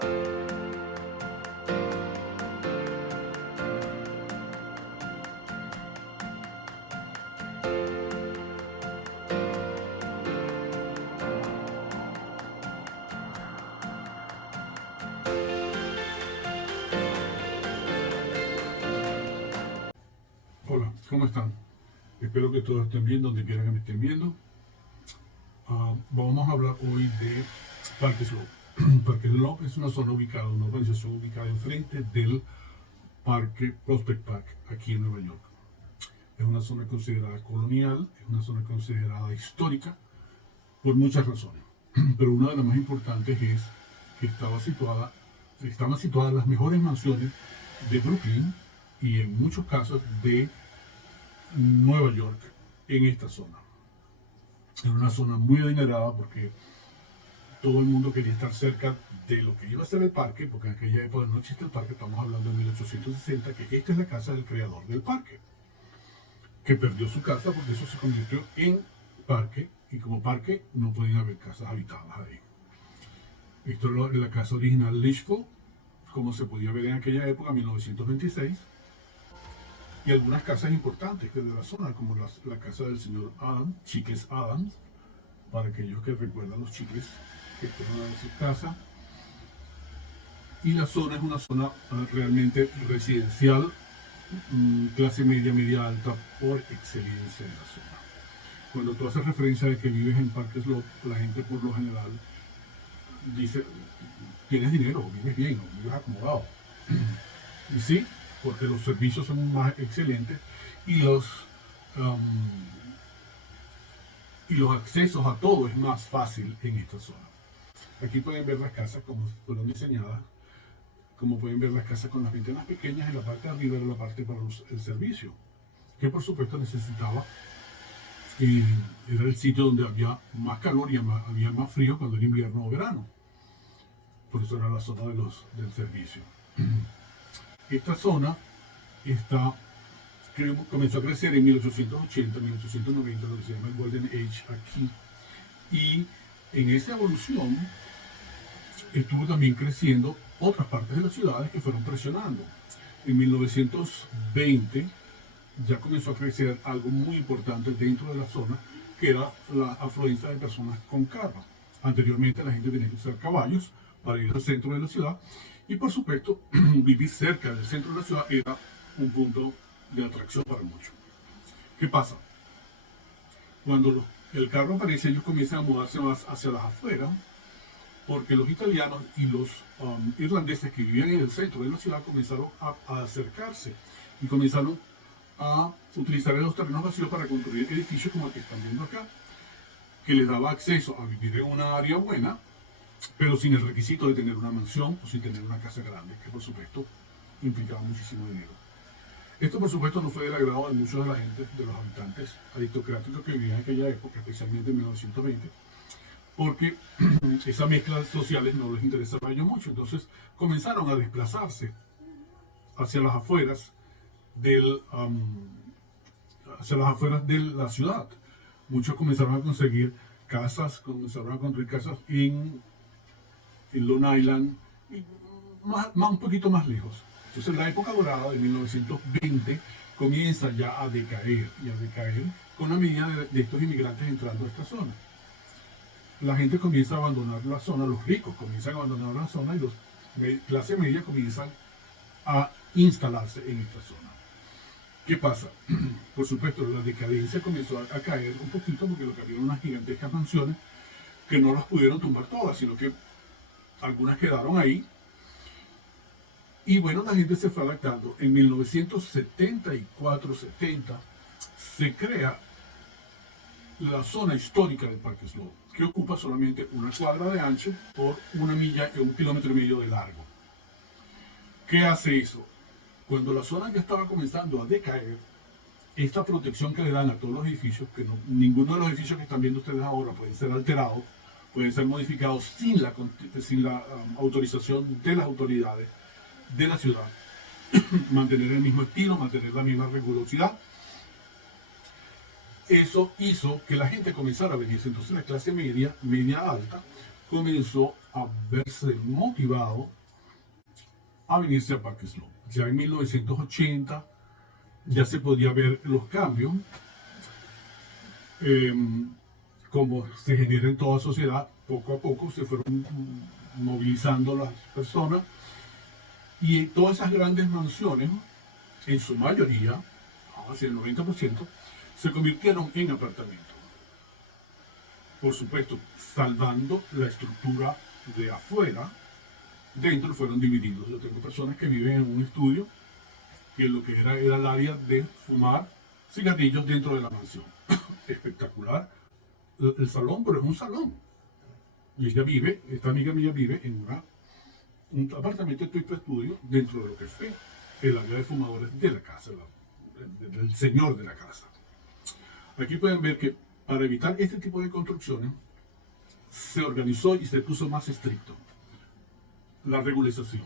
Hola, ¿cómo están? Espero que todos estén bien donde quiera que me estén viendo. Vamos a hablar hoy de Parque Slope. Parque Slope es una zona ubicada, una urbanización ubicada enfrente del Parque Prospect Park, aquí en Nueva York. Es una zona considerada colonial, es una zona considerada histórica, por muchas razones. Pero una de las más importantes es que estaban situadas las mejores mansiones de Brooklyn y en muchos casos de Nueva York en esta zona. Era una zona muy adinerada porque todo el mundo quería estar cerca de lo que iba a ser el parque, porque en aquella época no existe el parque, estamos hablando de 1860, que esta es la casa del creador del parque, que perdió su casa porque eso se convirtió en parque, y como parque no podían haber casas habitadas ahí. Esto es la casa original Litchfield, como se podía ver en aquella época, 1926, y algunas casas importantes que de la zona, como la casa del señor Adams, Chicles Adams, para aquellos que recuerdan los Chicles que fueron a su casa. Y la zona es una zona realmente residencial, clase media, media alta, por excelencia en la zona. Cuando tú haces referencia de que vives en Parque Slope, la gente por lo general dice, tienes dinero, vives bien, o vives acomodado. Y sí, porque los servicios son más excelentes y los accesos a todo es más fácil en esta zona. Aquí pueden ver las casas como fueron diseñadas, como pueden ver las casas con las ventanas pequeñas. En la parte de arriba era la parte para el servicio, que por supuesto necesitaba, era el sitio donde había más calor y había más frío cuando era invierno o verano. Por eso era la zona del servicio. Esta zona comenzó a crecer en 1880, 1890, lo que se llama el Golden Age aquí. Y en esa evolución estuvo también creciendo otras partes de las ciudades que fueron presionando. En 1920 ya comenzó a crecer algo muy importante dentro de la zona, que era la afluencia de personas con carro. Anteriormente la gente tenía que usar caballos para ir al centro de la ciudad, y por supuesto vivir cerca del centro de la ciudad era un punto de atracción para muchos. ¿Qué pasa? Cuando el carro aparece, ellos comienzan a mudarse más hacia las afueras, porque los italianos y los irlandeses que vivían en el centro de la ciudad comenzaron a acercarse y comenzaron a utilizar los terrenos vacíos para construir edificios como el que están viendo acá, que les daba acceso a vivir en una área buena, pero sin el requisito de tener una mansión o sin tener una casa grande, que por supuesto implicaba muchísimo dinero. Esto por supuesto no fue del agrado de muchos de la gente, de los habitantes aristocráticos que vivían en aquella época, especialmente en 1920, porque esa mezcla sociales no les interesaba a ellos mucho. Entonces comenzaron a desplazarse hacia las afueras hacia las afueras de la ciudad. Muchos comenzaron a conseguir casas, comenzaron a construir casas en Long Island, y un poquito más lejos. Entonces la época dorada de 1920 comienza ya a decaer con la medida de estos inmigrantes entrando a esta zona. La gente comienza a abandonar la zona, los ricos comienzan a abandonar la zona, y los clase media comienzan a instalarse en esta zona. ¿Qué pasa? Por supuesto, la decadencia comenzó a caer un poquito, porque lo que había unas gigantescas mansiones que no las pudieron tumbar todas, sino que algunas quedaron ahí. Y bueno, la gente se fue adaptando. En 1974-70 se crea la zona histórica del Parque Slope, que ocupa solamente una cuadra de ancho por 1 milla y 1,5 kilómetros de largo. ¿Qué hace eso? Cuando la zona ya estaba comenzando a decaer, esta protección que le dan a todos los edificios, que ninguno de los edificios que están viendo ustedes ahora pueden ser alterados, pueden ser modificados sin la autorización de las autoridades de la ciudad, mantener el mismo estilo, mantener la misma rigurosidad. Eso hizo que la gente comenzara a venirse. Entonces la clase media, media alta, comenzó a verse motivado a venirse a Park Slope. Ya en 1980 ya se podía ver los cambios, eh, como se genera en toda sociedad. Poco a poco se fueron movilizando las personas y todas esas grandes mansiones, en su mayoría, hacia el 90%, se convirtieron en apartamentos. Por supuesto, salvando la estructura de afuera, dentro fueron divididos. Yo tengo personas que viven en un estudio que lo que era el área de fumar cigarrillos dentro de la mansión. Espectacular. El salón, pero es un salón. Y ella vive, esta amiga mía vive en un apartamento tipo estudio dentro de lo que fue el área de fumadores de la casa, del señor de la casa. Aquí pueden ver que para evitar este tipo de construcciones se organizó y se puso más estricto la regularización.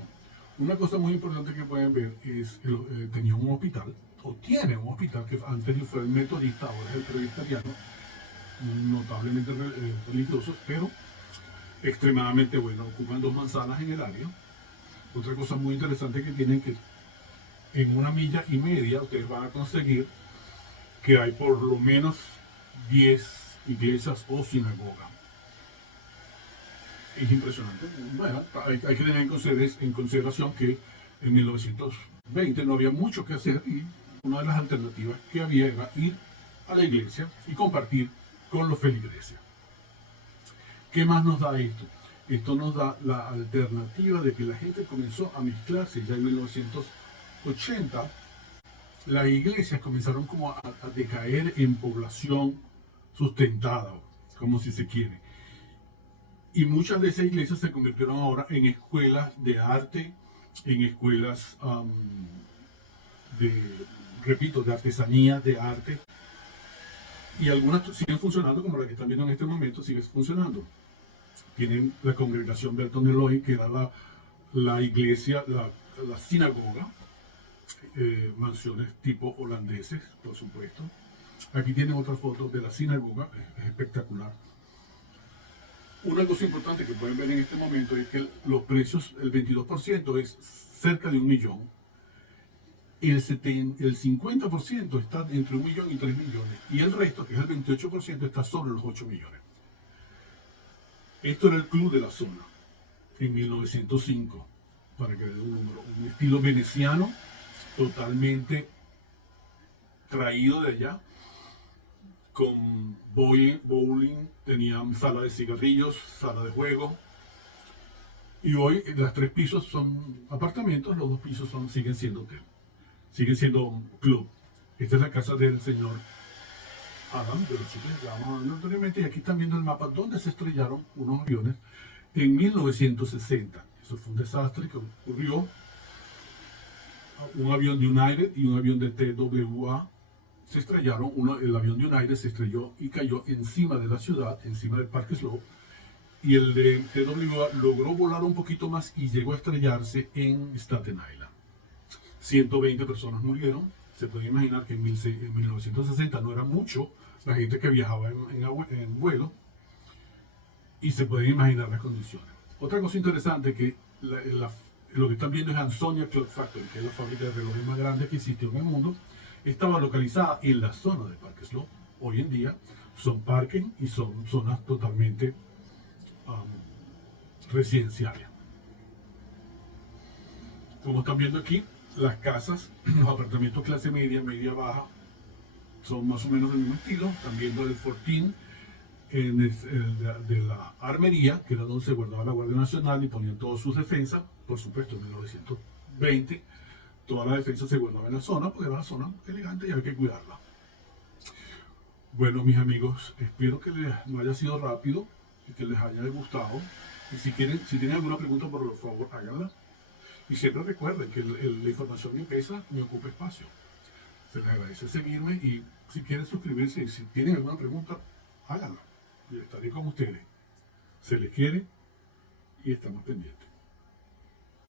Una cosa muy importante que pueden ver es que tenía un hospital, o tiene un hospital, que antes fue el metodista, ahora es el presbiteriano, notablemente religioso, pero extremadamente bueno. Ocupan 2 manzanas en el área. Otra cosa muy interesante que tienen, que en 1,5 millas ustedes van a conseguir que hay por lo menos 10 iglesias o sinagogas. Es impresionante. Bueno, hay que tener en consideración que en 1920 no había mucho que hacer y una de las alternativas que había era ir a la iglesia y compartir con los feligreses. ¿Qué más nos da esto? Esto nos da la alternativa de que la gente comenzó a mezclarse. Ya en 1980 las iglesias comenzaron como a decaer en población sustentada, como si se quiere. Y muchas de esas iglesias se convirtieron ahora en escuelas de arte, en escuelas de artesanía, de arte. Y algunas siguen funcionando, como la que están viendo en este momento, sigue funcionando. Tienen la congregación Belton Elohim, que era la iglesia, la sinagoga, mansiones tipo holandeses, por supuesto. Aquí tienen otra foto de la sinagoga, es espectacular. Una cosa importante que pueden ver en este momento es que los precios, el 22% es cerca de 1 millón. El 50% está entre 1 millón y 3 millones. Y el resto, que es el 28%, está sobre los 8 millones. Esto era el club de la zona en 1905, para que vean un número. Un estilo veneciano, totalmente traído de allá, con bowling, tenían sala de cigarrillos, sala de juego. Y hoy las 3 pisos son apartamentos, los 2 pisos siguen siendo hotel, siguen siendo un club. Esta es la casa del señor Adam, de los chicos que estábamos hablando anteriormente, y aquí están viendo el mapa donde se estrellaron unos aviones en 1960. Eso fue un desastre que ocurrió. Un avión de United y un avión de TWA se estrellaron. El avión de United se estrelló y cayó encima de la ciudad, encima del Park Slope, y el de TWA logró volar un poquito más y llegó a estrellarse en Staten Island. 120 personas murieron. Se puede imaginar que en 1960 no era mucho la gente que viajaba en vuelo, y se pueden imaginar las condiciones. Otra cosa interesante que lo que están viendo es Ansonia Clock Factory, que es la fábrica de relojes más grande que existe en el mundo. Estaba localizada en la zona de Park Slope. Hoy en día son parking y son zonas totalmente residenciales. Como están viendo aquí, las casas, los apartamentos clase media, media baja, son más o menos del mismo estilo. Están viendo el Fortín de la armería, que era donde se guardaba la Guardia Nacional y ponían todas sus defensas. Por supuesto, en 1920 toda la defensa se guardaba en la zona, porque era una zona elegante y había que cuidarla. Bueno, mis amigos, espero que no haya sido rápido y que les haya gustado. Y si tienen alguna pregunta, por favor, háganla. Y siempre recuerden que la información me pesa, me ocupa espacio. Se les agradece seguirme, y si quieren suscribirse y si tienen alguna pregunta, háganla. Y estaré con ustedes. Se les quiere y estamos pendientes.